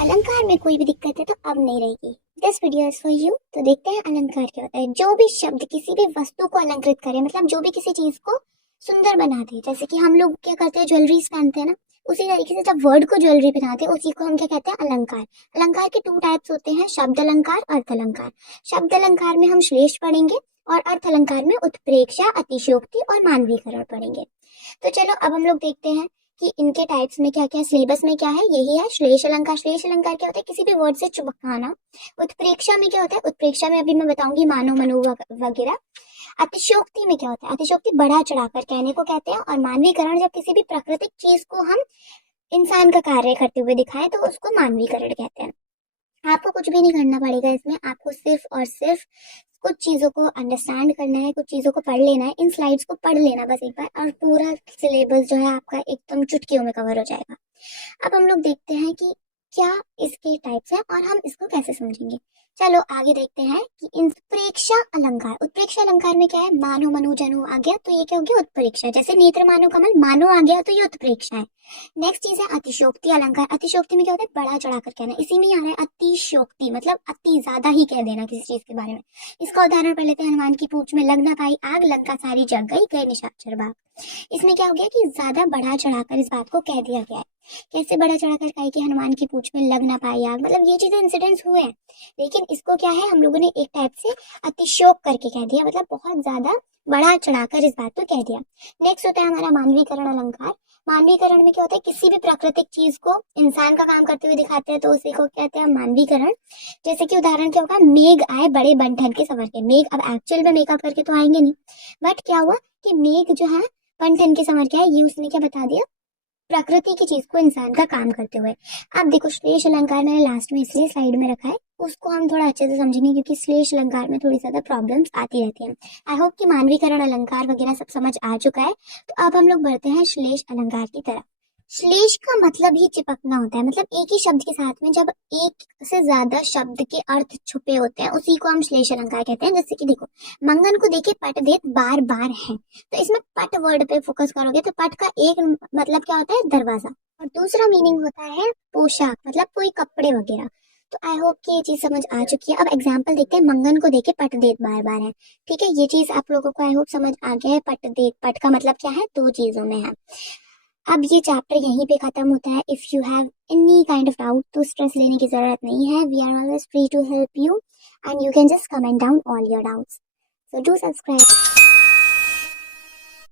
अलंकार में कोई भी दिक्कत है तो अब नहीं रहेगी। This video is for you. तो देखते हैं अलंकार क्या होता है। जो भी शब्द किसी भी वस्तु को अलंकृत करे, मतलब जो भी किसी चीज को सुंदर बना दे, जैसे कि हम लोग क्या करते हैं, ज्वेलरीज पहनते हैं ना, उसी तरीके से जब वर्ड को ज्वेलरी पहनाते हैं उसी को हम क्या कहते हैं, अलंकार। अलंकार के टू टाइप्स होते हैं, शब्द अलंकार, अर्थ अलंकार। शब्द अलंकार में हम श्लेष पढ़ेंगे और अर्थ अलंकार में उत्प्रेक्षा, अतिशयोक्ति और मानवीकरण पढ़ेंगे। तो चलो अब हम लोग देखते हैं कि इनके टाइप्स में क्या क्या, सिलेबस में क्या है। यही है श्लेष अलंकार। श्लेष अलंकार क्या होता है, किसी भी वर्ड से चिपकाना। उत्प्रेक्षा में क्या होता है, उत्प्रेक्षा में अभी मैं बताऊंगी, मानो, मनो वगैरह। अतिशयोक्ति में क्या होता है, अतिशयोक्ति बढ़ा चढ़ाकर कहने को कहते हैं। और मानवीकरण, जब किसी भी प्राकृतिक चीज को हम इंसान का कार्य करते हुए दिखाएं तो उसको मानवीकरण कहते हैं। आपको कुछ भी नहीं करना पड़ेगा इसमें, आपको सिर्फ और सिर्फ कुछ चीजों को अंडरस्टैंड करना है, कुछ चीजों को पढ़ लेना है, इन स्लाइड्स को पढ़ लेना बस एक बार, और पूरा सिलेबस जो है आपका एकदम चुटकियों में कवर हो जाएगा। अब हम लोग देखते हैं कि क्या इसके टाइप्स हैं और हम इसको कैसे समझेंगे। चलो आगे देखते हैं कि उत्प्रेक्षा अलंकार। उत्प्रेक्षा अलंकार में क्या है, मानो, मनु, जनु आ गया तो ये क्या हो गया, उत्प्रेक्षा। जैसे नेत्र, मानो, कमल, मानो आ गया तो ये उत्प्रेक्षा है। नेक्स्ट चीज है अतिशयोक्ति अलंकार। अतिशयोक्ति में क्या होता है, बड़ा चढ़ाकर कहना। इसी में आ रहा है अतिशयोक्ति, मतलब अति ज्यादा ही कह देना किसी चीज के बारे में। इसका उदाहरण पढ़ लेते हैं। हनुमान की पूंछ में लग ना पाई आग, लंका सारी जग गई, गए निशाचर भाग। इसमें क्या हो गया कि ज्यादा बढ़ा चढ़ाकर इस बात को कह दिया गया है। कैसे बढ़ा चढ़ाकर कहा कि हनुमान की पूंछ में लग ना पाई आग, मतलब ये चीजें इंसिडेंट्स हुए हैं, लेकिन इसको क्या है, हम लोगों ने एक टाइप से अतिशयोक करके कह दिया, मतलब बहुत ज्यादा बढ़ा चढ़ाकर इस बात को कह दिया। नेक्स्ट होता है हमारा मानवीकरण अलंकार। मानवीकरण में क्या होता है, किसी भी प्राकृतिक चीज को इंसान का काम करते हुए दिखाते हैं तो उसी को कहते हैं मानवीकरण। जैसे कि उदाहरण क्या होगा, मेघ आए बड़े बन के संवर के। मेघ अब एक्चुअल में मेकअप करके तो आएंगे नहीं, बट क्या हुआ कि मेघ जो है बन ठन के संवर के आए, ये उसने क्या बता दिया, प्रकृति की चीज को इंसान का काम करते हुए। अब देखो श्लेष अलंकार मैंने लास्ट में इसलिए स्लाइड में रखा है, उसको हम थोड़ा अच्छे से समझेंगे क्योंकि श्लेष अलंकार में थोड़ी ज्यादा प्रॉब्लम्स आती रहती हैं। आई होप कि मानवीकरण अलंकार वगैरह सब समझ आ चुका है। तो अब हम लोग बढ़ते हैं श्लेष अलंकार की तरफ। श्लेष का मतलब ही चिपकना होता है, मतलब एक ही शब्द के साथ में जब एक से ज्यादा शब्द के अर्थ छुपे होते हैं उसी को हम श्लेष अलंकार कहते हैं। जैसे कि देखो, मंगन को देखे पट देत बार बार है, तो इसमें पट वर्ड पे फोकस करोगे तो पट का एक मतलब क्या होता है, दरवाजा, और दूसरा मीनिंग होता है पोशाक, मतलब कोई कपड़े वगैरह। तो आई होप कि ये चीज समझ आ चुकी है। अब एग्जाम्पल देखते हैं, मंगन को देखे पट देत बार बार है। ठीक है, ये चीज आप लोगों को आई होप समझ आ गया है। पट देत, पट का मतलब क्या है, दो चीजों में है। अब ये चैप्टर यहीं पे खत्म होता है। If you have any kind of doubt तो स्ट्रेस लेने की जरूरत नहीं है। We are always free to help you and you can just comment down all your doubts. So do subscribe.